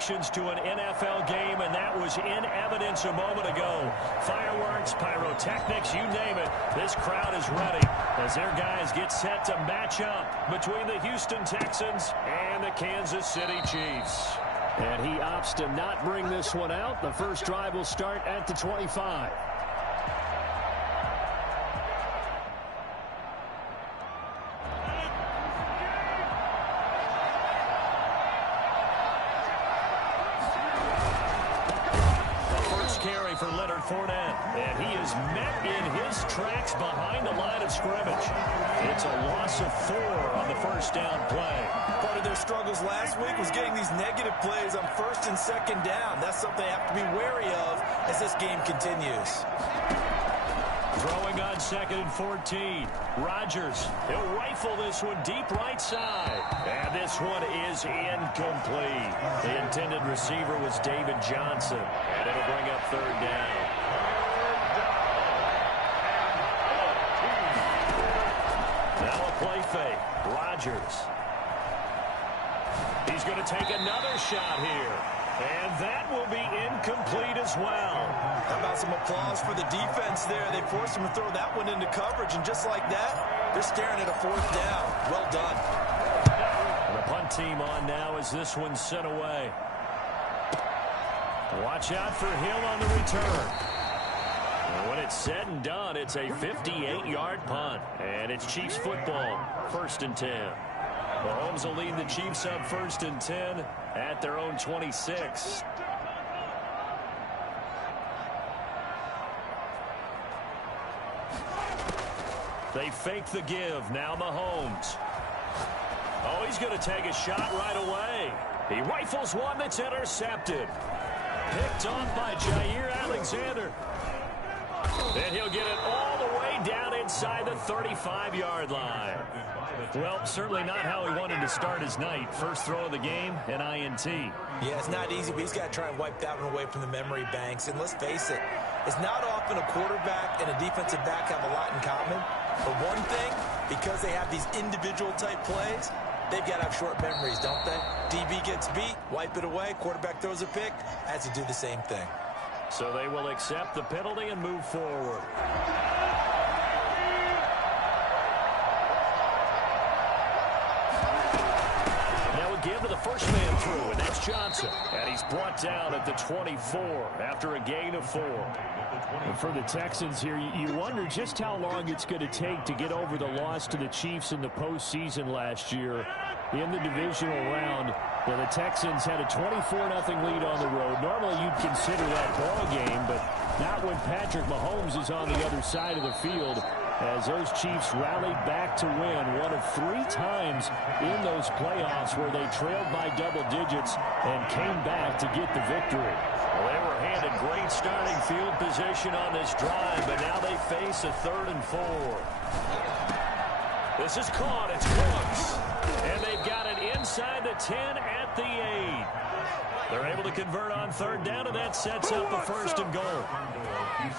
connections to an NFL game, and that was in evidence a moment ago. Fireworks, pyrotechnics, you name it. This crowd is ready as their guys get set to match up between the Houston Texans and the Kansas City Chiefs. And he opts to not bring this one out. The first drive will start at the 25. For Leonard Fournette, and he is met in his tracks behind the line of scrimmage. It's a loss of 4 on the first down play. Part of their struggles last week was getting these negative plays on first and second down. That's something they have to be wary of as this game continues. Throwing on 2nd and 14. Rodgers, he'll rifle this one deep right side. And this one is incomplete. The intended receiver was David Johnson. And it'll bring up 3rd down. Now a play fake. Rodgers. He's going to take another shot here. And that will be incomplete as well. How about some applause for the defense there? They forced him to throw that one into coverage, and just like that, they're staring at a 4th down. Well done. And the punt team on now as this one's sent away. Watch out for Hill on the return. And when it's said and done, it's a 58-yard punt. And it's Chiefs football, 1st and 10. Mahomes will lead the Chiefs up 1st and 10 at their own 26. They fake the give. Now Mahomes. Oh, he's going to take a shot right away. He rifles one that's intercepted. Picked off by Jair Alexander. And he'll get it all the way down inside the 35-yard line. Well, certainly not how he wanted to start his night. First throw of the game, an INT. Yeah, it's not easy, but he's got to try and wipe that one away from the memory banks. And let's face it, it's not often a quarterback and a defensive back have a lot in common. But one thing, because they have these individual type plays, they've got to have short memories, don't they? DB gets beat, wipe it away, quarterback throws a pick, has to do the same thing. So they will accept the penalty and move forward. Now a give to the first man through, and that's Johnson. And he's brought down at the 24 after a gain of 4. And for the Texans here, you wonder just how long it's going to take to get over the loss to the Chiefs in the postseason last year in the divisional round. Well, the Texans had a 24-0 lead on the road. Normally you'd consider that ball game, but not when Patrick Mahomes is on the other side of the field, as those Chiefs rallied back to win one of 3 times in those playoffs where they trailed by double digits and came back to get the victory. Well, they were handed great starting field position on this drive, but now they face a 3rd and 4. This is caught. It's close. And they've got it inside the 10 at the 8. They're able to convert on 3rd down, and that sets up the 1st and goal.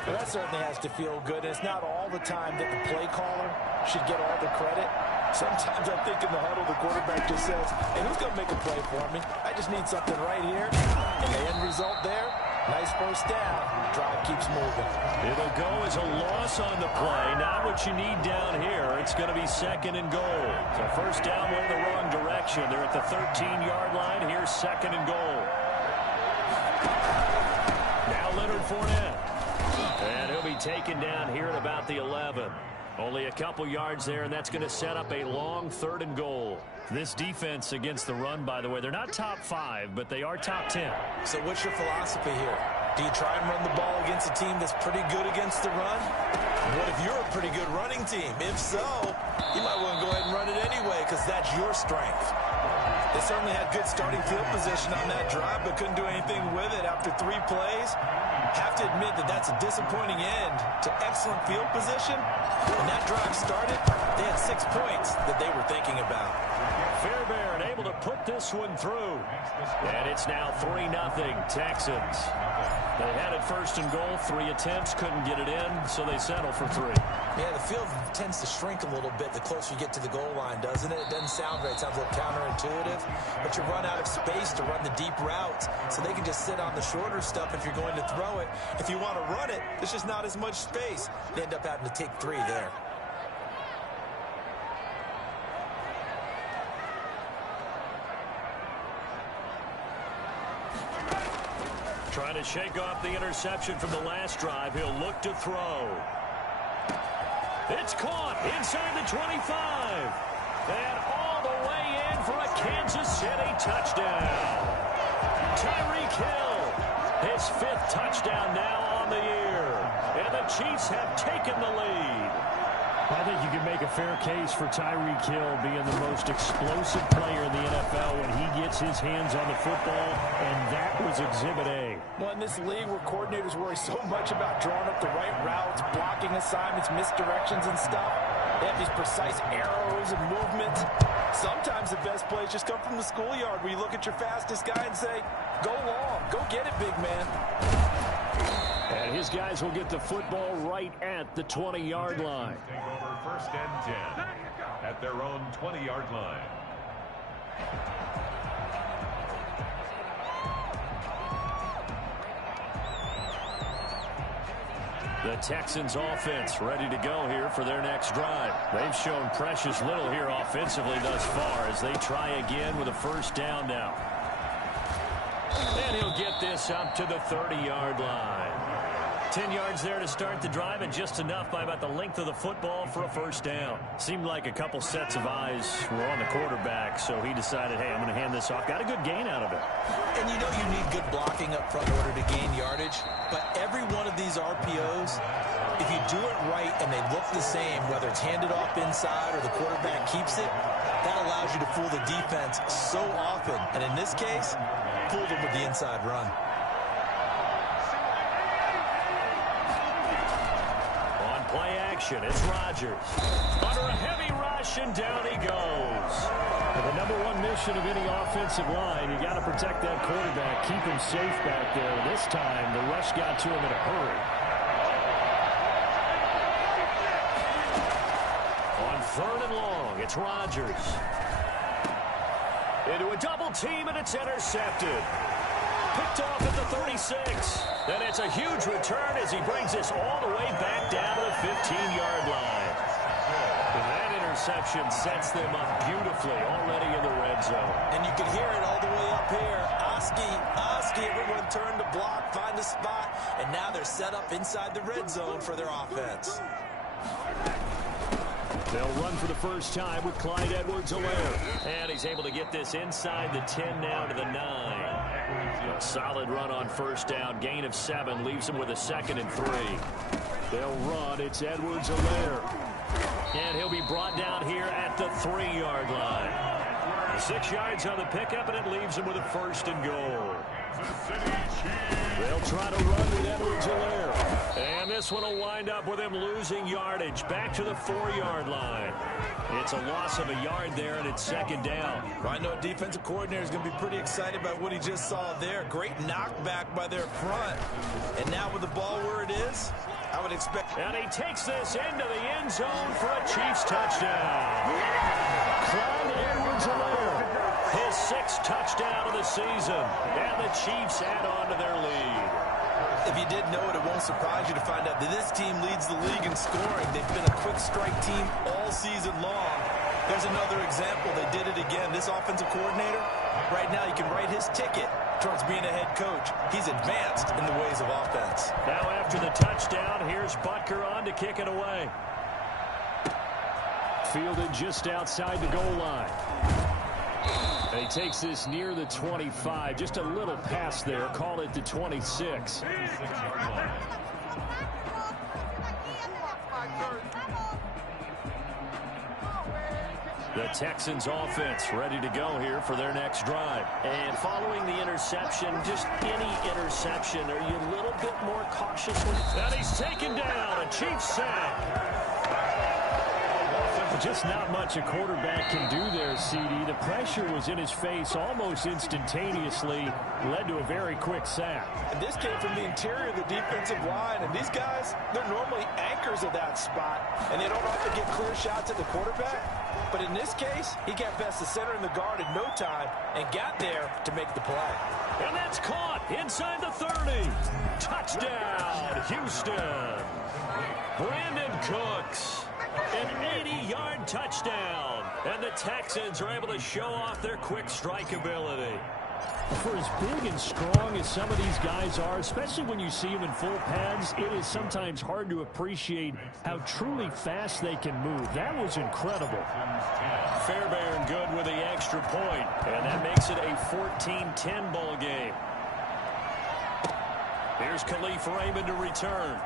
Well, that certainly has to feel good. It's not all the time that the play caller should get all the credit. Sometimes I think in the huddle, the quarterback just says, hey, who's going to make a play for me? I just need something right here. And the end result there, nice first down. Drive keeps moving. It'll go as a loss on the play. Not what you need down here. It's going to be 2nd and goal. So first down went the wrong direction. They're at the 13-yard line. Here's 2nd and goal. Now Leonard Fournette. And he'll be taken down here at about the 11. Only a couple yards there, and that's going to set up a long 3rd and goal. This defense against the run, by the way, they're not top 5, but they are top 10. So what's your philosophy here? Do you try and run the ball against a team that's pretty good against the run? What if you're a pretty good running team? If so, you might want to go ahead and run it anyway because that's your strength. They certainly had good starting field position on that drive, but couldn't do anything with it after 3 plays. Have to admit that that's a disappointing end to excellent field position. When that drive started, they had 6 points that they were thinking about. Fairbairn able to put this one through. And it's now 3-0 Texans. They had it 1st and goal, 3 attempts, couldn't get it in, so they settle for 3. Yeah, the field tends to shrink a little bit the closer you get to the goal line, doesn't it? It doesn't sound right. It sounds a little counterintuitive. But you run out of space to run the deep routes. can just sit on the shorter stuff if you're going to throw it. If you want to run it, there's just not as much space. They end up having to take 3 there. Trying to shake off the interception from the last drive. He'll look to throw. It's caught inside the 25. And all the way in for a Kansas City touchdown. Tyreek Hill, his 5th touchdown now on the year. And the Chiefs have taken the lead. I think you can make a fair case for Tyreek Hill being the most explosive player in the NFL when he gets his hands on the football, and that was Exhibit A. Well, in this league where coordinators worry so much about drawing up the right routes, blocking assignments, misdirections and stuff, they have these precise arrows and movements. Sometimes the best plays just come from the schoolyard where you look at your fastest guy and say, go long, go get it, big man. And his guys will get the football right at the 20-yard line. Take over 1st and 10 at their own 20-yard line. The Texans offense ready to go here for their next drive. They've shown precious little here offensively thus far as they try again with a 1st down now. And he'll get this up to the 30-yard line. 10 yards there to start the drive, and just enough by about the length of the football for a 1st down. Seemed like a couple sets of eyes were on the quarterback, so he decided, hey, I'm going to hand this off. Got a good gain out of it. And you know you need good blocking up front in order to gain yardage, but every one of these RPOs, if you do it right and they look the same, whether it's handed off inside or the quarterback keeps it, that allows you to fool the defense so often. And in this case, fooled them with the inside run. Play action, it's Rodgers. Under a heavy rush, and down he goes. And the #1 mission of any offensive line, you got to protect that quarterback, keep him safe back there. This time, the rush got to him in a hurry. On 3rd and long, it's Rodgers. Into a double team, and it's intercepted. Picked off at the 36. Then it's a huge return as he brings this all the way back down to the 15-yard line. And that interception sets them up beautifully already in the red zone. And you can hear it all the way up here. Oski, everyone turned to block, find a spot, and now they're set up inside the red zone for their offense. They'll run for the first time with Clyde Edwards-Helaire. And he's able to get this inside the 10 now to the 9. A solid run on 1st down. Gain of 7 leaves him with a 2nd and 3. They'll run. It's Edwards-Helaire. And he'll be brought down here at the 3-yard line. 6 yards on the pickup, and it leaves him with a 1st and goal. They'll try to run with Edwards-Helaire. And this one will wind up with him losing yardage back to the 4-yard line. It's a loss of a yard there, and it's 2nd down. Well, I know a defensive coordinator is going to be pretty excited about what he just saw there. Great knockback by their front. And now with the ball where it is, I would expect... And he takes this into the end zone for a Chiefs touchdown. Clyde Edwards-Helaire, his 6th touchdown of the season. And the Chiefs add on to their lead. If you didn't know it, it won't surprise you to find out that this team leads the league in scoring. They've been a quick strike team all season long. There's another example. They did it again. This offensive coordinator, right now you can write his ticket towards being a head coach. He's advanced in the ways of offense. Now after the touchdown, here's Butker on to kick it away. Fielded just outside the goal line. And he takes this near the 25. Just a little pass there. Call it the 26. The Texans offense ready to go here for their next drive. And following the interception, just any interception, are you a little bit more cautious? And he's taken down. A Chiefs sack. Just not much a quarterback can do there, CD. The pressure was in his face almost instantaneously, led to a very quick sack. And this came from the interior of the defensive line, and these guys, they're normally anchors of that spot, and they don't often get clear shots at the quarterback. But in this case, he got past the center and the guard in no time and got there to make the play. And that's caught Inside the 30. Touchdown, Houston. Brandon Cooks. An 80-yard touchdown. And the Texans are able to show off their quick strike ability. For as big and strong as some of these guys are, especially when you see them in full pads, it is sometimes hard to appreciate how truly fast they can move. That was incredible. Fairbairn good with the extra point, and that makes it a 14-10 ball game. Here's Khalif Raymond to return.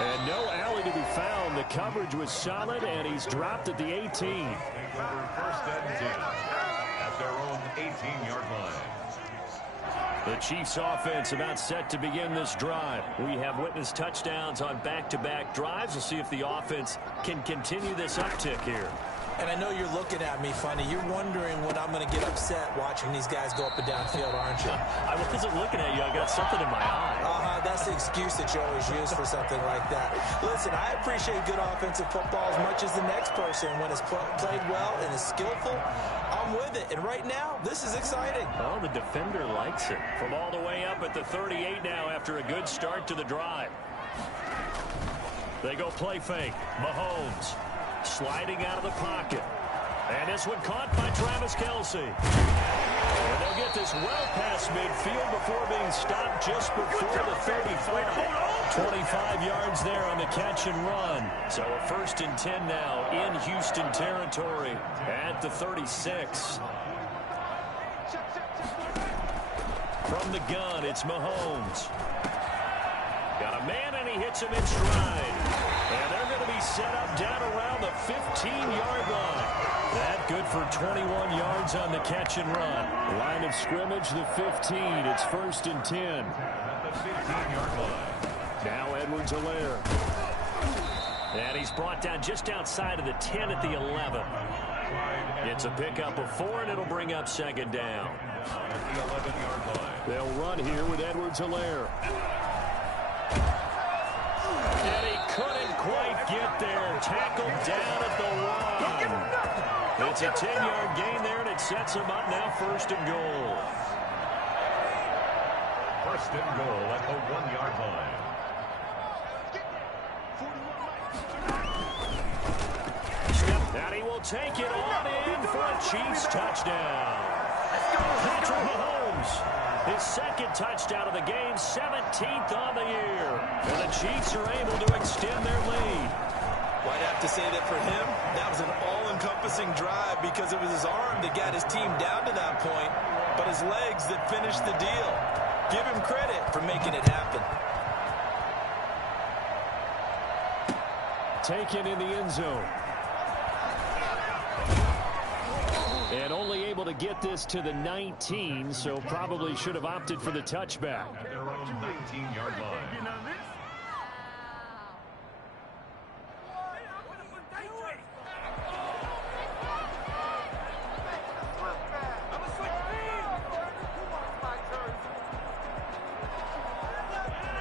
And no alley to be found. The coverage was solid, and he's dropped at the 18. First and 10 at their own 18-yard line. The Chiefs offense about set to begin this drive. We have witnessed touchdowns on back-to-back drives. We'll see if the offense can continue this uptick here. And I know you're looking at me funny. You're wondering when I'm going to get upset watching these guys go up and down field, aren't you? I wasn't looking at you. I got something in my eye. That's the excuse that you always use for something like that. Listen, I appreciate good offensive football as much as the next person. When it's played well and is skillful, I'm with it. And right now, this is exciting. Oh, the defender likes it. From all the way up at the 38 now after a good start to the drive. They go play fake. Mahomes. Sliding out of the pocket. And this one caught by Travis Kelce. And they'll get this well past midfield before being stopped just before the 35. 25 yards there on the catch and run. So a 1st and 10 now in Houston territory at the 36. From the gun, it's Mahomes. Got a man, and he hits him in stride. And they're going to be set up down around the 15-yard line. That good for 21 yards on the catch and run. Line of scrimmage, the 15. It's 1st and 10. At the 15-yard line. Now Edwards-Helaire. And he's brought down just outside of the 10 at the 11. It's a pickup of 4, and it'll bring up 2nd down. At the 11-yard line. They'll run here with Edwards-Helaire. And he couldn't quite get there. Tackled down at the 1. It's a 10-yard gain there, and it sets him up now 1st and goal. 1st and goal at the 1-yard line. And he will take it on in for a Chiefs touchdown. Patrick Mahomes. His 2nd touchdown of the game, 17th on the year. And the Chiefs are able to extend their lead. Well, I'd have to say that for him, that was an all-encompassing drive because it was his arm that got his team down to that point, but his legs that finished the deal. Give him credit for making it happen. Taken in the end zone. And only able to get this to the 19, so probably should have opted for the touchback. At their own 19-yard line.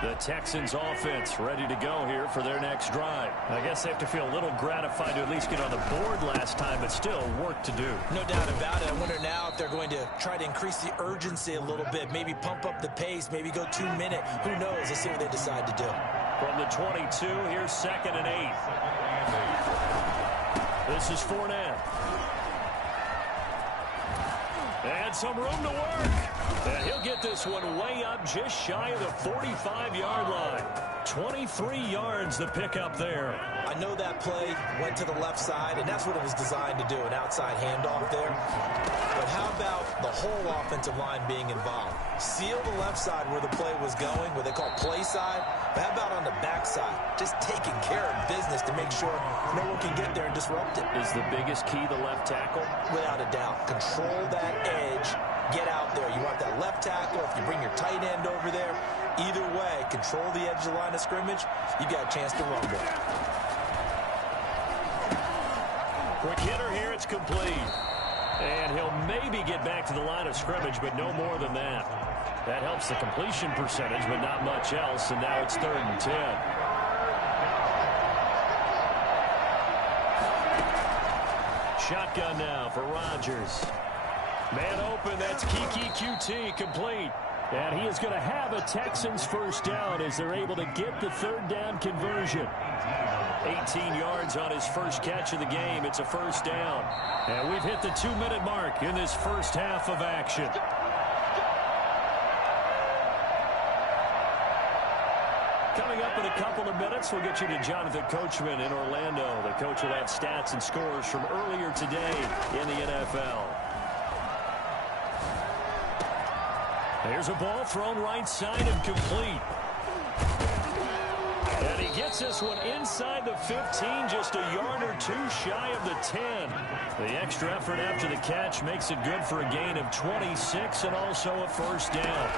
The Texans offense ready to go here for their next drive. I guess they have to feel a little gratified to at least get on the board last time, but still work to do. No doubt about it. I wonder now if they're going to try to increase the urgency a little bit, maybe pump up the pace, maybe go 2-minute. Who knows? Let's see what they decide to do. From the 22, here's 2nd and 8. This is Fournette. And some room to work. And he'll get this one way up just shy of the 45-yard line. 23 yards the pickup there. I know that play went to the left side, and that's what it was designed to do, an outside handoff there. But how about the whole offensive line being involved? Seal the left side where the play was going, what they call play side. But how about on the back side? Just taking care of business to make sure no one can get there and disrupt it. Is the biggest key the left tackle? Without a doubt. Control that edge. Get out there. You want that left tackle. If you bring your tight end over there, either way, control the edge of the line of scrimmage, you got a chance to rumble. Quick hitter here, it's complete. And he'll maybe get back to the line of scrimmage, but no more than that. That helps the completion percentage, but not much else, and now it's 3rd and 10. Shotgun now for Rodgers. Man open, that's Keke QT complete. And he is going to have a Texans first down as they're able to get the third down conversion. 18 yards on his first catch of the game. It's a first down. And we've hit the 2-minute mark in this first half of action. Coming up in a couple of minutes, we'll get you to Jonathan Coachman in Orlando. The coach will have stats and scores from earlier today in the NFL. Here's a ball thrown right side and complete. And he gets this one inside the 15, just a yard or two shy of the 10. The extra effort after the catch makes it good for a gain of 26 and also a first down.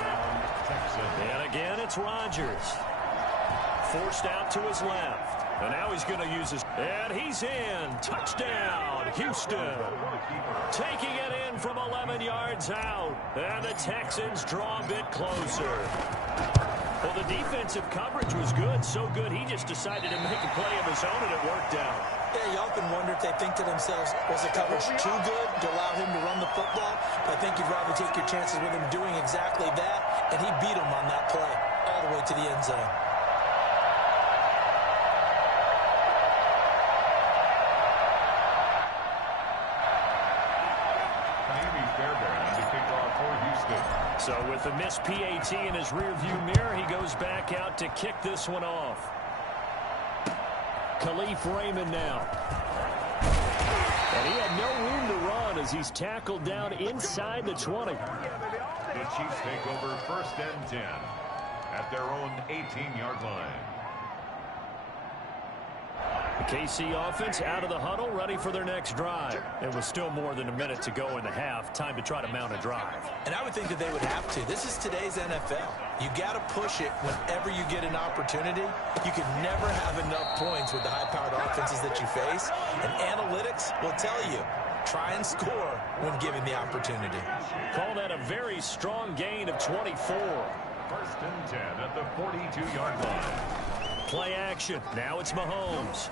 And again, it's Rodgers. Forced out to his left. And now he's going to use his... And he's in. Touchdown, Houston. Taking it in from 11 yards out. And the Texans draw a bit closer. Well, the defensive coverage was good. So good, he just decided to make a play of his own, and it worked out. Yeah, you often wonder if they think to themselves, was the coverage too good to allow him to run the football? I think you'd rather take your chances with him doing exactly that, and he beat him on that play all the way to the end zone. So with the missed PAT in his rearview mirror, he goes back out to kick this one off. Khalif Raymond now. And he had no room to run as he's tackled down inside the 20. The Chiefs take over first and 10 at their own 18-yard line. The KC offense out of the huddle, ready for their next drive. It was still more than a minute to go in the half. Time to try to mount a drive. And I would think that they would have to. This is today's NFL. You got to push it whenever you get an opportunity. You can never have enough points with the high-powered offenses that you face. And analytics will tell you, try and score when given the opportunity. Call that a very strong gain of 24. First and 10 at the 42-yard line. Play action. Now it's Mahomes.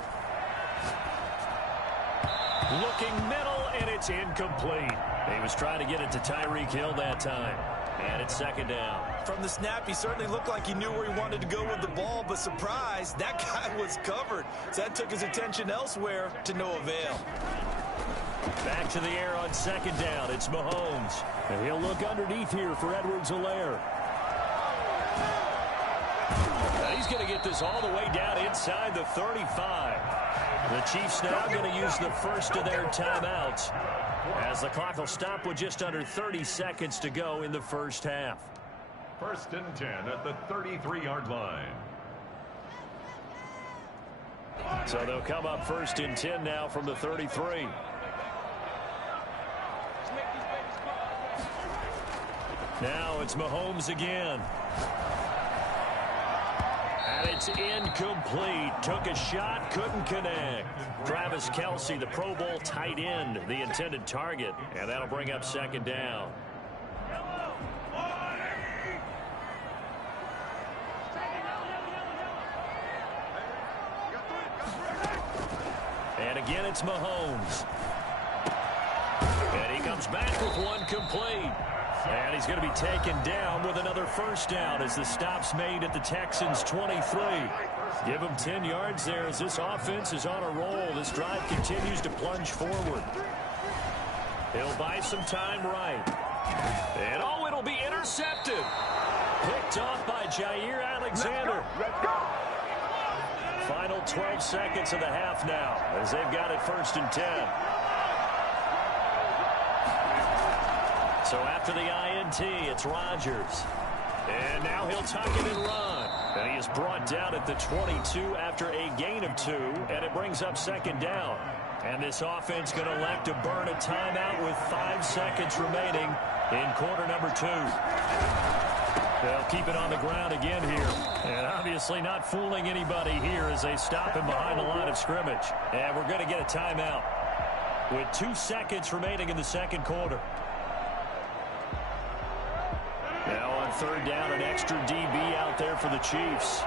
Looking middle, and it's incomplete. He was trying to get it to Tyreek Hill that time. And it's second down. From the snap, he certainly looked like he knew where he wanted to go with the ball, but surprise, that guy was covered. So that took his attention elsewhere to no avail. Back to the air on second down. It's Mahomes. And he'll look underneath here for Edwards-Helaire. He's going to get this all the way down inside the 35. The Chiefs now going to use the first of their timeouts as the clock will stop with just under 30 seconds to go in the first half. First and 10 at the 33-yard line. So they'll come up first and 10 now from the 33. Now it's Mahomes again. And it's incomplete. Took a shot, couldn't connect. Travis Kelce, the Pro Bowl tight end, the intended target. And that'll bring up second down. And again, it's Mahomes. And he comes back with one complete. And he's going to be taken down with another first down as the stop's made at the Texans' 23. Give him 10 yards there as this offense is on a roll. This drive continues to plunge forward. He'll buy some time right. And oh, it'll be intercepted. Picked off by Jair Alexander. Final 12 seconds of the half now as they've got it first and 10. So after the INT, it's Rodgers. And now he'll tuck it and run. And he is brought down at the 22 after a gain of 2, and it brings up second down. And this offense going to elect to burn a timeout with 5 seconds remaining in quarter number 2. They'll keep it on the ground again here. And obviously not fooling anybody here as they stop him behind the line of scrimmage. And we're going to get a timeout with 2 seconds remaining in the second quarter. Now on third down, an extra DB out there for the Chiefs.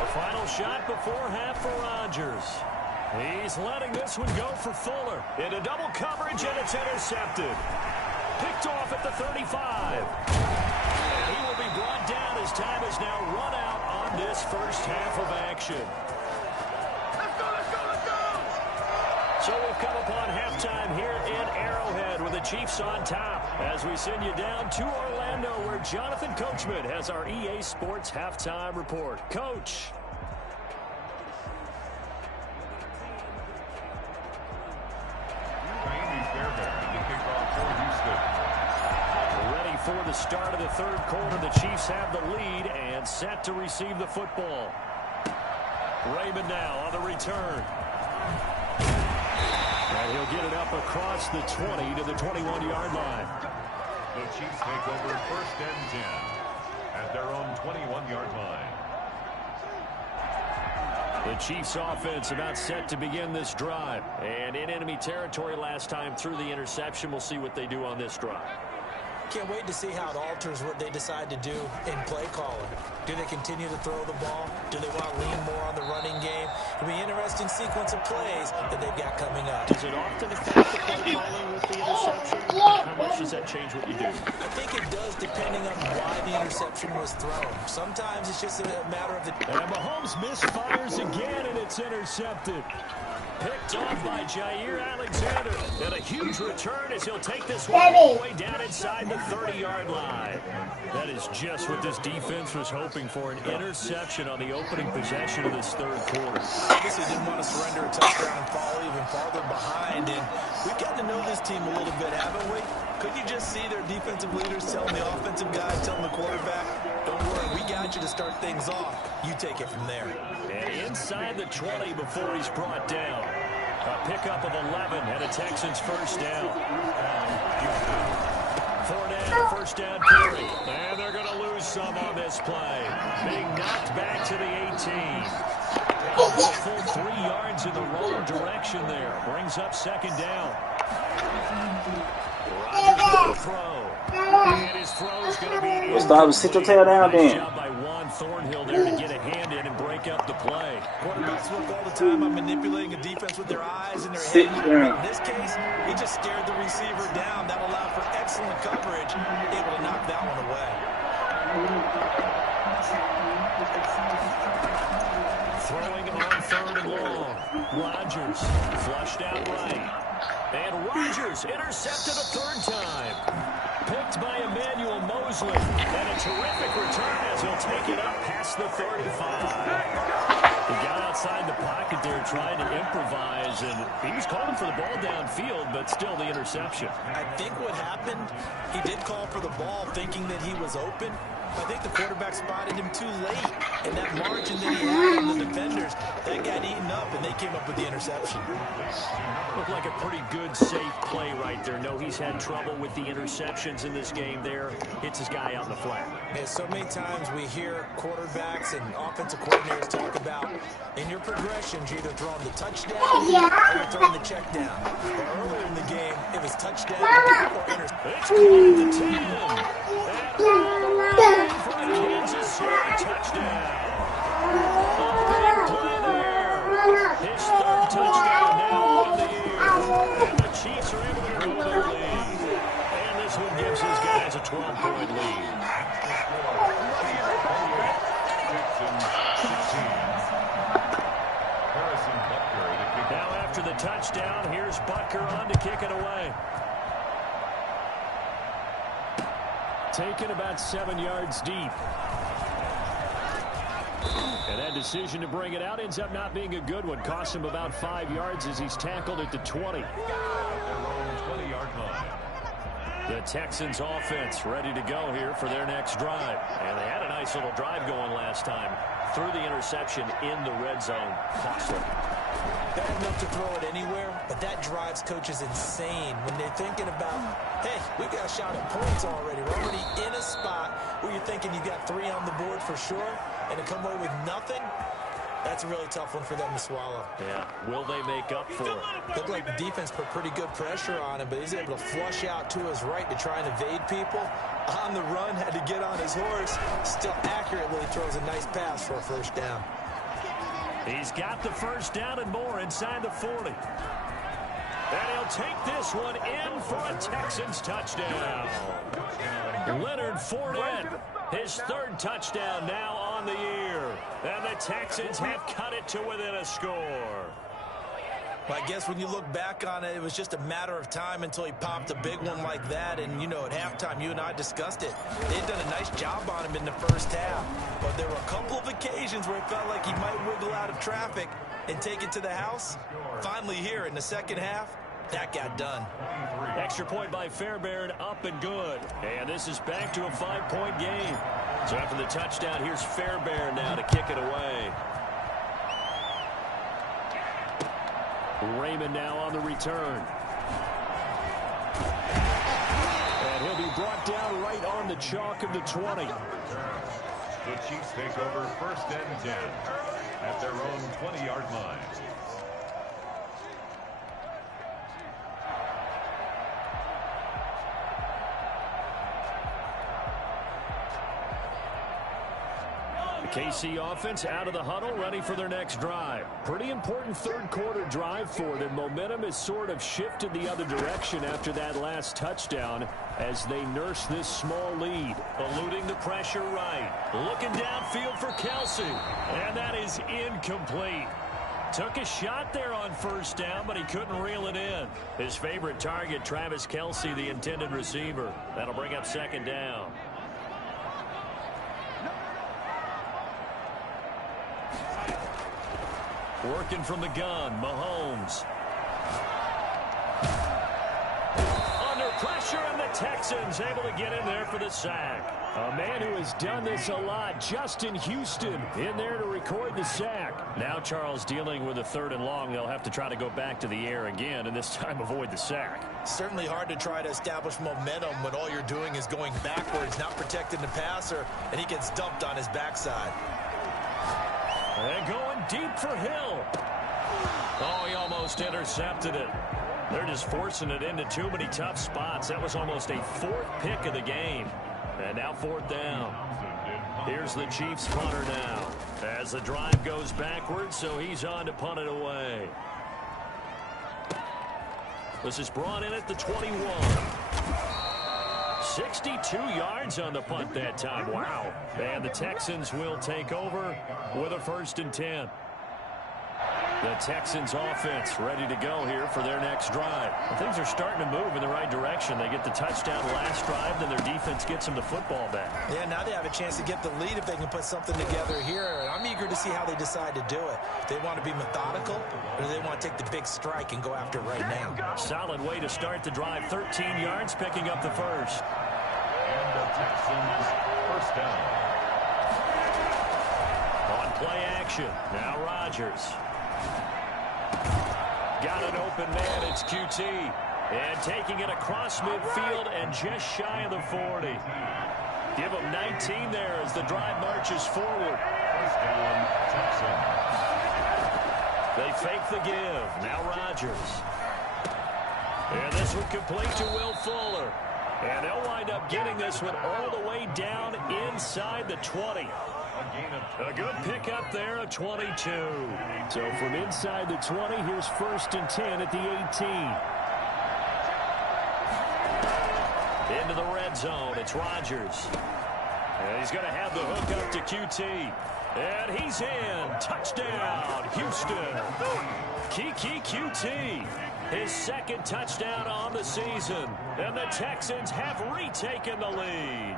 A final shot before half for Rodgers. He's letting this one go for Fuller. Into double coverage, and it's intercepted. Picked off at the 35. And he will be brought down as time is now run out on this first half of action. Let's go, let's go, let's go! So we've come upon halftime here in Arrowhead with the Chiefs on top as we send you down to Orlando where Jonathan Coachman has our EA Sports halftime report. Coach. Ready for the start of the third quarter. The Chiefs have the lead and set to receive the football. Raymond now on the return. And he'll get it up across the 20 to the 21-yard line. The Chiefs take over first and 10 at their own 21-yard line. The Chiefs offense about set to begin this drive. And in enemy territory last time through the interception. We'll see what they do on this drive. Can't wait to see how it alters what they decide to do in play calling. Do they continue to throw the ball? Do they want to lean more on the running game? It'll be an interesting sequence of plays that they've got coming up. Does it often affect the play calling with the interception? How much does that change what you do? I think it does depending on why the interception was thrown. Sometimes it's just a matter of the... And Mahomes misfires again, and it's intercepted. Picked off by Jair Alexander. And a huge return as he'll take this one all the way down inside the 30-yard line. That is just what this defense was hoping for, an interception on the opening possession of this third quarter. Obviously didn't want to surrender a touchdown and fall even farther behind. And we've gotten to know this team a little bit, haven't we? Couldn't you just see their defensive leaders telling the offensive guys, telling the quarterback, don't worry, we got you to start things off. You take it from there. And inside the 20 before he's brought down. A pickup of 11 and a Texans first down. First down carry. And they're going to lose some on this play. Being knocked back to the 18. A full 3 yards in the wrong direction there. Brings up second down. Rodgers to throw. And his throw's going to be... Stop, sit your tail down then. Nice job by Juan Thornhill there to get a hand in and break up the play. Quarterbacks work all the time on manipulating a defense with their eyes and their head. In this case, he just stared the receiver down. That allowed for excellent coverage, able to knock that one away. Throwing on third and long. Rodgers flushed out right. And Rodgers intercepted a third time. Picked by Emmanuel Mosley. And a terrific return as he'll take it up past the 35. He got outside the pocket there trying to improvise, and he was calling for the ball downfield, but still the interception. I think what happened, he did call for the ball thinking that he was open. I think the quarterback spotted him too late, and that margin that he had on the defenders, they got eaten up, and they came up with the interception. Looked like a pretty good, safe play right there. No, he's had trouble with the interceptions in this game there. Hits his guy out in the flat. Yeah, so many times we hear quarterbacks and offensive coordinators talk about, in your progressions, you're either throwing the touchdown or you're throwing the check down. But earlier in the game, it was touchdown or interception. It's caught at the 10. For a Kansas City touchdown. Big play there. His third touchdown now on the year. And the Chiefs are able to grow their lead. And this one gives his guys a 12-point lead. Now after the touchdown, here's Butker on to kick it away. Taken about 7 yards deep. And that decision to bring it out ends up not being a good one. Cost him about 5 yards as he's tackled at the 20. The Texans offense ready to go here for their next drive. And they had a nice little drive going last time. Threw the interception in the red zone. Costly. Bad enough to throw it anywhere, but that drives coaches insane when they're thinking about, hey, we got a shot at points already. We're already in a spot where you're thinking you got 3 on the board for sure, and to come away with nothing, that's a really tough one for them to swallow. Yeah, will they make up for it? Looked like the defense put pretty good pressure on him, but he's able to flush out to his right to try and evade people. On the run, had to get on his horse. Still accurately throws a nice pass for a first down. He's got the first down and more inside the 40. And he'll take this one in for a Texans touchdown. Leonard Fournette, his third touchdown now on the year. And the Texans have cut it to within a score. Well, I guess when you look back on it, it was just a matter of time until he popped a big one like that. And, you know, at halftime, you and I discussed it. They'd done a nice job on him in the first half. But there were a couple of occasions where it felt like he might wiggle out of traffic and take it to the house. Finally here in the second half, that got done. Extra point by Fairbairn, up and good. And this is back to a 5-point game. So after the touchdown, here's Fairbairn now to kick it away. Raymond now on the return. And he'll be brought down right on the chalk of the 20. The Chiefs take over 1st and 10 at their own 20-yard line. KC offense out of the huddle, ready for their next drive. Pretty important third quarter drive for them. Momentum has sort of shifted the other direction after that last touchdown as they nurse this small lead. Eluding the pressure right. Looking downfield for Kelsey. And that is incomplete. Took a shot there on first down, but he couldn't reel it in. His favorite target, Travis Kelsey, the intended receiver. That'll bring up second down. Working from the gun, Mahomes. Under pressure, and the Texans able to get in there for the sack. A man who has done this a lot, Justin Houston, in there to record the sack. Now Charles dealing with a 3rd and long. They'll have to try to go back to the air again, and this time avoid the sack. Certainly hard to try to establish momentum when all you're doing is going backwards, not protecting the passer, and he gets dumped on his backside. And going deep for Hill. Oh, he almost intercepted it. They're just forcing it into too many tough spots. That was almost a 4th pick of the game. And now 4th down. Here's the Chiefs punter now. As the drive goes backwards, so he's on to punt it away. This is brought in at the 21. 62 yards on the punt that time. Wow. And the Texans will take over with a 1st and 10. The Texans offense ready to go here for their next drive. Well, things are starting to move in the right direction. They get the touchdown last drive, then their defense gets them the football back. Yeah, now they have a chance to get the lead if they can put something together here. And I'm eager to see how they decide to do it. They want to be methodical, or do they want to take the big strike and go after it right now? Solid way to start the drive. 13 yards, picking up the first. And the Texans 1st down. On play action, now Rodgers. Got an open man, it's QT. And taking it across midfield and just shy of the 40. Give him 19 there as the drive marches forward. 1st down, Texans. They fake the give. Now Rodgers. And this one complete to Will Fuller. And they'll wind up getting this one all the way down inside the 20. A good pickup there, a 22. So from inside the 20, here's 1st and 10 at the 18. Into the red zone, it's Rodgers. And he's going to have the hook up to QT. And he's in. Touchdown, Houston. Kiki QT. His 2nd touchdown on the season. And the Texans have retaken the lead.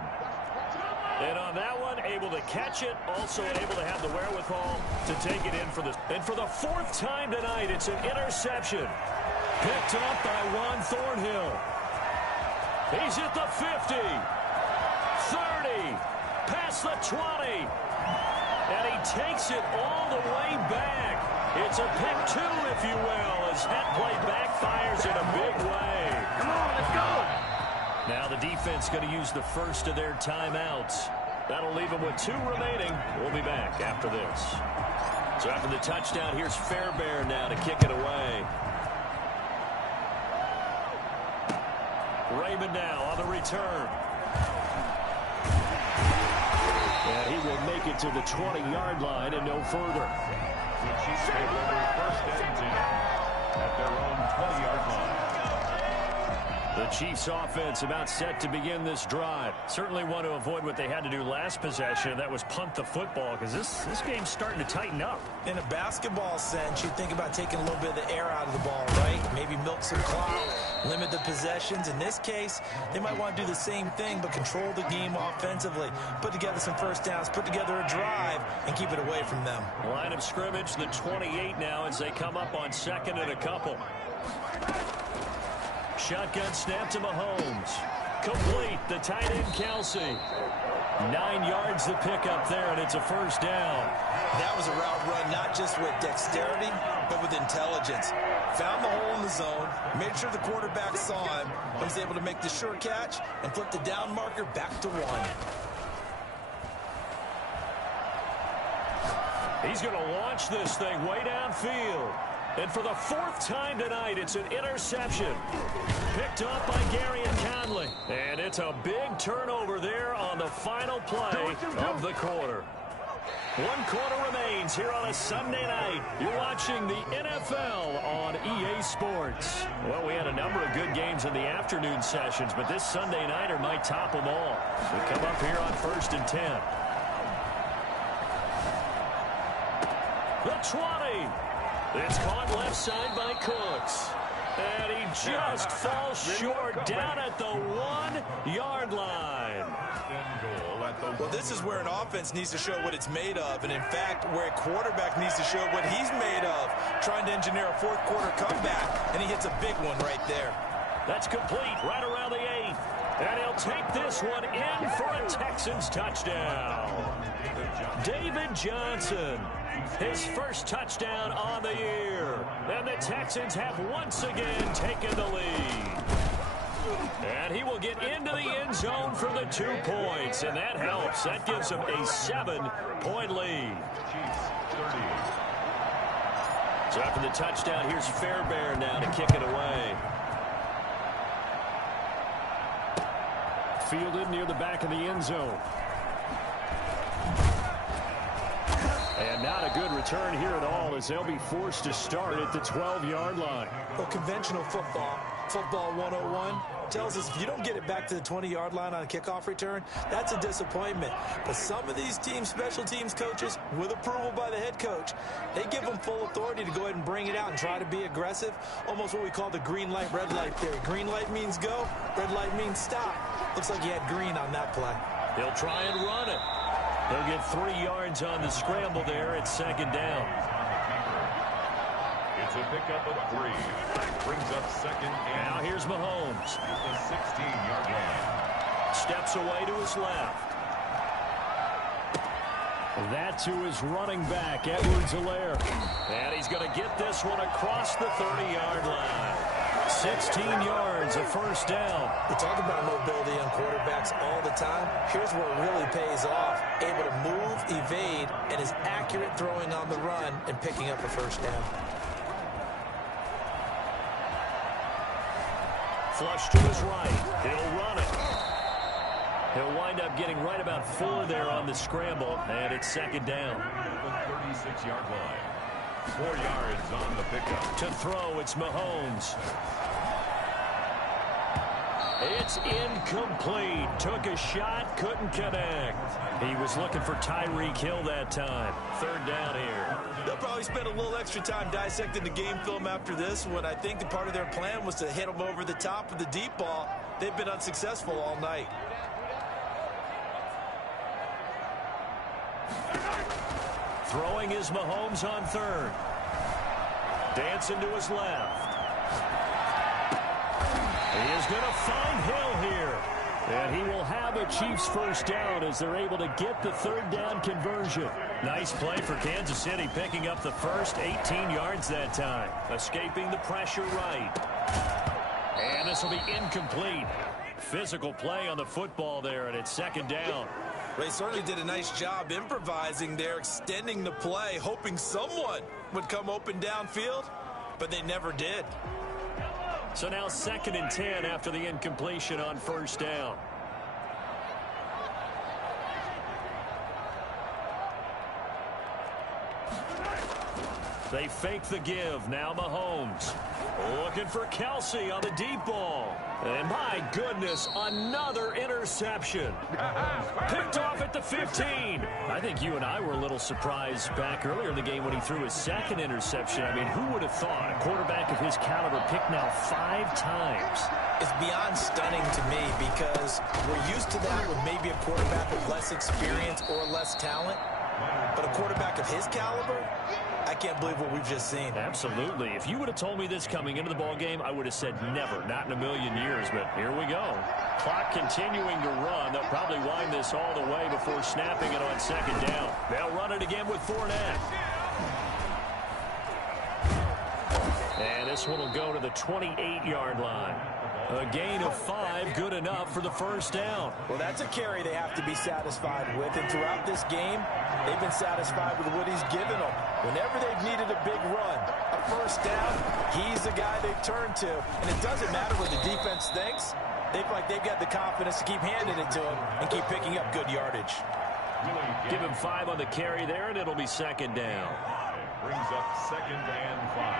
And on that one, able to catch it, also able to have the wherewithal to take it in for the... And for the 4th time tonight, it's an interception. Picked up by Juan Thornhill. He's at the 50. 30. Past the 20. And he takes it all the way back. It's a pick 2, if you will, as that play backfires in a big way. Come on, let's go. Now the defense going to use the first of their timeouts. That'll leave them with 2 remaining. We'll be back after this. So after the touchdown, here's Fairbairn now to kick it away. Raymond now on the return. And he will make it to the 20-yard line and no further. The Chiefs take over first and 10 at their own 20-yard line. The Chiefs offense about set to begin this drive. Certainly want to avoid what they had to do last possession. That was punt the football, because this game's starting to tighten up. In a basketball sense, you think about taking a little bit of the air out of the ball, right? Maybe milk some clock, limit the possessions. In this case, they might want to do the same thing, but control the game offensively. Put together some first downs, put together a drive, and keep it away from them. Line of scrimmage, the 28 now as they come up on second and a couple. Shotgun snap to Mahomes. Complete, the tight end Kelsey. 9 yards the pickup there, and it's a first down. That was a route run not just with dexterity, but with intelligence. Found the hole in the zone, made sure the quarterback saw him, and was able to make the sure catch and flip the down marker back to 1. He's going to launch this thing way downfield. And for the 4th time tonight, it's an interception. Picked up by Garyon Conley. And it's a big turnover there on the final play of the quarter. 1 quarter remains here on a Sunday night. You're watching the NFL on EA Sports. Well, we had a number of good games in the afternoon sessions, but this Sunday nighter might top them all. We come up here on 1st and 10. The 20. It's caught left side by Cooks. And he just falls short down at the 1-yard line. Well, this is where an offense needs to show what it's made of. And, in fact, where a quarterback needs to show what he's made of. Trying to engineer a 4th quarter comeback, and he hits a big one right there. That's complete right around the 8th. And he'll take this one in for a Texans touchdown. David Johnson, his first touchdown on the year. And the Texans have once again taken the lead. And he will get into the end zone for the 2 points. And that helps. That gives him a 7-point lead. So after the touchdown, here's Fairbairn now to kick it away. Fielded near the back of the end zone. And not a good return here at all as they'll be forced to start at the 12-yard line. Well, conventional football 101, tells us if you don't get it back to the 20-yard line on a kickoff return, that's a disappointment. But some of these teams, special teams coaches, with approval by the head coach, they give them full authority to go ahead and bring it out and try to be aggressive, almost what we call the green light, red light theory. Green light means go, red light means stop. Looks like he had green on that play. He'll try and run it. They'll get 3 yards on the scramble there at 2nd down. It's a pickup of 3. Brings up 2nd and now here's Mahomes. At the 16-yard line. Steps away to his left. That to his running back, Edwards-Helaire. And he's going to get this one across the 30-yard line. 16 yards, a first down. We talk about mobility on quarterbacks all the time. Here's where it really pays off. Able to move, evade, and is accurate throwing on the run and picking up a first down. Flush to his right. He'll run it. He'll wind up getting right about 4 there on the scramble, and it's 2nd down. The 36-yard line. 4 yards on the pickup. To throw, it's Mahomes. It's incomplete. Took a shot, couldn't connect. He was looking for Tyreek Hill that time. 3rd down here. They'll probably spend a little extra time dissecting the game film after this one. I think the part of their plan was to hit them over the top of the deep ball. They've been unsuccessful all night. Throwing is Mahomes on 3rd. Dancing to his left. He is going to find Hill here. And he will have a Chiefs first down as they're able to get the 3rd down conversion. Nice play for Kansas City, picking up the first 18 yards that time. Escaping the pressure right. And this will be incomplete. Physical play on the football there, and it's 2nd down. They certainly did a nice job improvising there, extending the play, hoping someone would come open downfield, but they never did. So now 2nd and 10 after the incompletion on 1st down. They fake the give. Now Mahomes. Looking for Kelsey on the deep ball. And my goodness, another interception. Picked off at the 15. I think you and I were a little surprised back earlier in the game when he threw his second interception. I mean, who would have thought a quarterback of his caliber picked now 5 times? It's beyond stunning to me because we're used to that with maybe a quarterback with less experience or less talent. But a quarterback of his caliber, I can't believe what we've just seen. Absolutely. If you would have told me this coming into the ball game, I would have said never, not in a million years. But here we go. Clock continuing to run. They'll probably wind this all the way before snapping it on second down. They'll run it again with Fournette. And this one will go to the 28-yard line. A gain of 5, good enough for the first down. Well, that's a carry they have to be satisfied with. And throughout this game, they've been satisfied with what he's given them. Whenever they've needed a big run, a first down, he's the guy they've turned to. And it doesn't matter what the defense thinks. They feel like they've got the confidence to keep handing it to him and keep picking up good yardage. Give him 5 on the carry there, and it'll be second down. Brings up 2nd and 5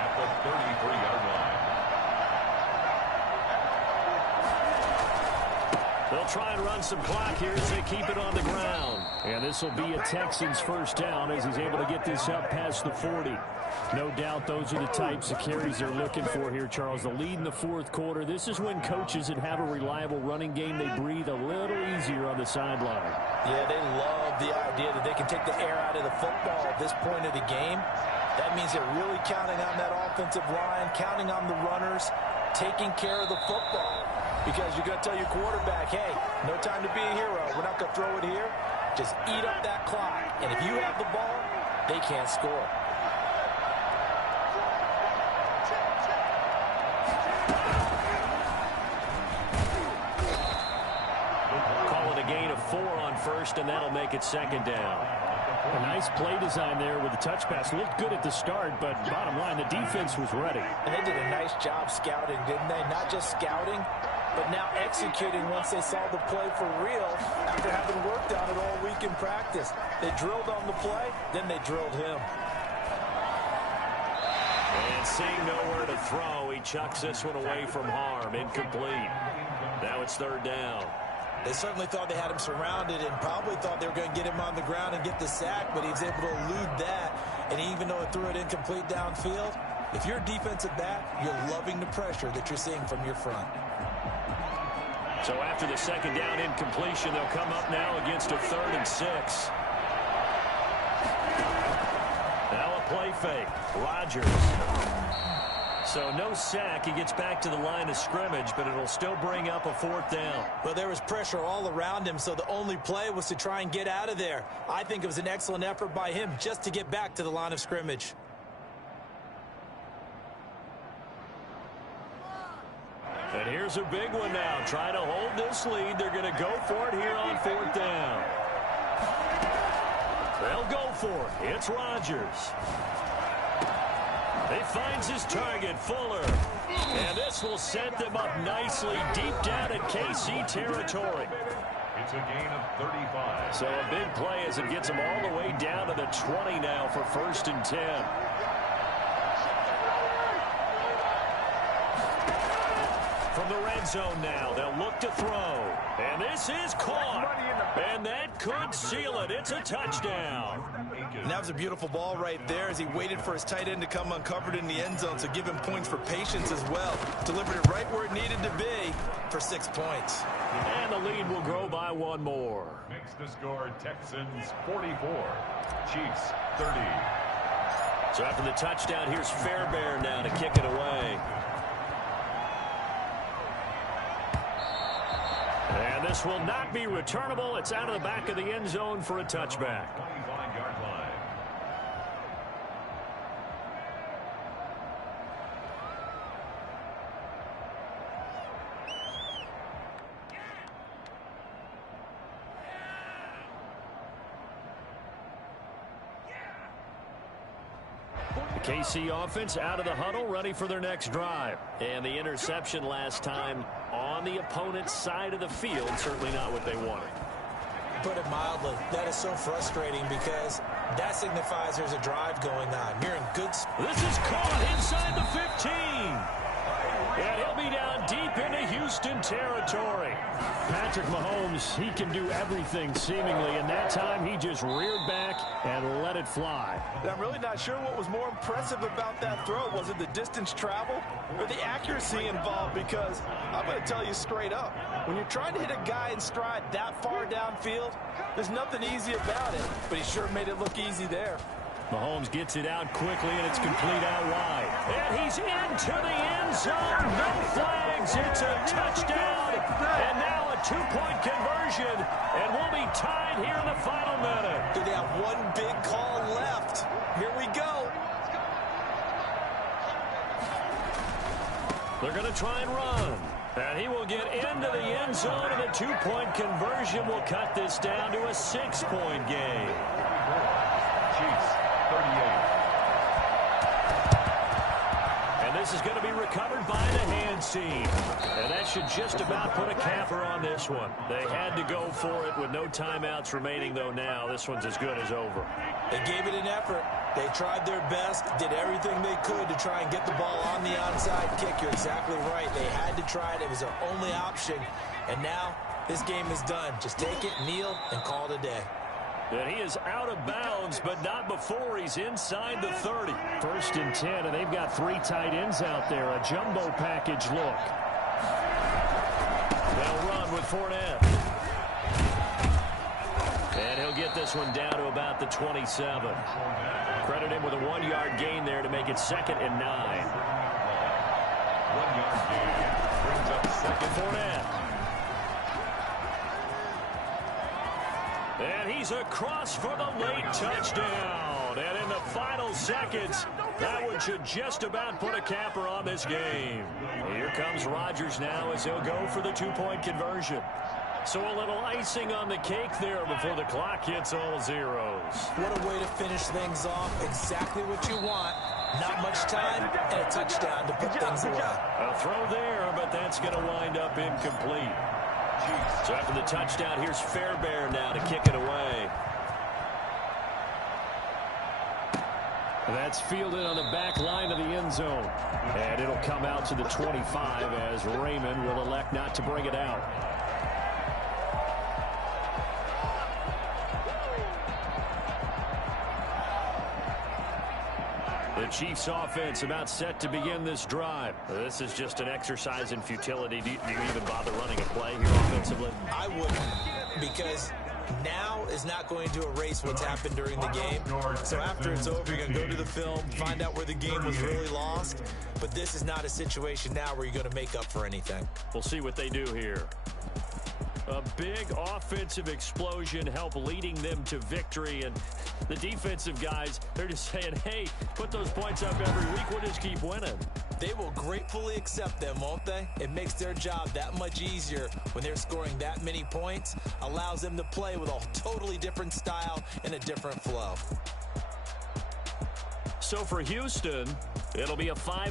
at the 33-yard line. They'll try and run some clock here as they keep it on the ground. And this will be a Texans first down as he's able to get this up past the 40. No doubt those are the types of carries they're looking for here, Charles. The lead in the fourth quarter. This is when coaches that have a reliable running game, they breathe a little easier on the sideline. Yeah, they love the idea that they can take the air out of the football at this point of the game. That means they're really counting on that offensive line, counting on the runners, taking care of the football. Because you're going to tell your quarterback, hey, no time to be a hero. We're not going to throw it here. Just eat up that clock. And if you have the ball, they can't score. Call it a gain of 4 on first, and that'll make it second down. A nice play design there with the touch pass. Looked good at the start, but bottom line, the defense was ready. And they did a nice job scouting, didn't they? Not just scouting, but now executing once they saw the play for real after having worked on it all week in practice. They drilled on the play, then they drilled him. And seeing nowhere to throw, he chucks this one away from harm. Incomplete. Now it's third down. They certainly thought they had him surrounded and probably thought they were going to get him on the ground and get the sack, but he was able to elude that. And even though it threw it incomplete downfield, if you're a defensive back, you're loving the pressure that you're seeing from your front. So after the second down incompletion, they'll come up now against a 3rd and 6. Now a play fake. Rodgers. So no sack. He gets back to the line of scrimmage, but it'll still bring up a 4th down. Well, there was pressure all around him, so the only play was to try and get out of there. I think it was an excellent effort by him just to get back to the line of scrimmage. And here's a big one now. Trying to hold this lead. They're going to go for it here on 4th down. They'll go for it. It's Rodgers. He finds his target, Fuller. And this will set them up nicely deep down at KC territory. It's a gain of 35. So a big play as it gets them all the way down to the 20 now for 1st and 10. From the red zone now, they'll look to throw. And this is caught. And that could seal it. It's a touchdown. And that was a beautiful ball right there as he waited for his tight end to come uncovered in the end zone, so give him points for patience as well. Delivered it right where it needed to be for 6 points. And the lead will grow by 1 more. Makes the score Texans 44, Chiefs 30. So after the touchdown, here's Fairbairn now to kick it away. And this will not be returnable. It's out of the back of the end zone for a touchback. 25-yard line. KC offense out of the huddle, ready for their next drive. And the interception last time on the opponent's side of the field, certainly not what they wanted. Put it mildly, that is so frustrating because That signifies there's a drive going on. You're in good... This is caught inside the 15. And he'll be down deep into Houston territory. Patrick Mahomes, he can do everything seemingly, and that time he just reared back and let it fly. I'm really not sure what was more impressive about that throw. Was it the distance travel or the accuracy involved? Because I'm going to tell you straight up, when you're trying to hit a guy in stride that far downfield, there's nothing easy about it, but he sure made it look easy there. Mahomes gets it out quickly, and it's complete out wide. And he's into the end zone. No flags. It's a touchdown. And now a two-point conversion. And we'll be tied here in the final minute. They have one big call left. Here we go. They're going to try and run. And he will get into the end zone, and a two-point conversion will cut this down to a 6-point game. Chiefs, 38. And this is going to be recovered by the hand team. And that should just about put a capper on this one. They had to go for it with no timeouts remaining, though now this one's as good as over. They gave it an effort. They tried their best, did everything they could to try and get the ball on the onside kick. You're exactly right. They had to try it. It was their only option. And now this game is done. Just take it, kneel, and call it a day. And he is out of bounds, but not before he's inside the 30. 1st and 10, and they've got 3 tight ends out there. A jumbo package look. They'll run with Fournette. And he'll get this one down to about the 27. Credit him with a 1-yard gain there to make it 2nd and 9. 1-yard gain. Brings up 2nd. Fournette. And he's across for the late touchdown. And in the final seconds, that one should just about put a capper on this game. Here comes Rodgers now as he'll go for the 2-point conversion. So a little icing on the cake there before the clock hits all zeros. What a way to finish things off. Exactly what you want. Not much time and a touchdown to put things away. A throw there, but that's going to wind up incomplete. So after the touchdown, here's Fairbairn now to kick it away. That's fielded on the back line of the end zone. And it'll come out to the 25 as Raymond will elect not to bring it out. The Chiefs offense about set to begin this drive. This is just an exercise in futility. Do you even bother running a play here offensively? I wouldn't, because now is not going to erase what's happened during the game. So after it's over, you're going to go to the film, find out where the game was really lost. But this is not a situation now where you're going to make up for anything. We'll see what they do here. A big offensive explosion helped leading them to victory, and the defensive guys, they're just saying, hey, put those points up every week, we'll just keep winning. They will gratefully accept them, won't they? It makes their job that much easier when they're scoring that many points, allows them to play with a totally different style and a different flow. So for Houston, it'll be a 500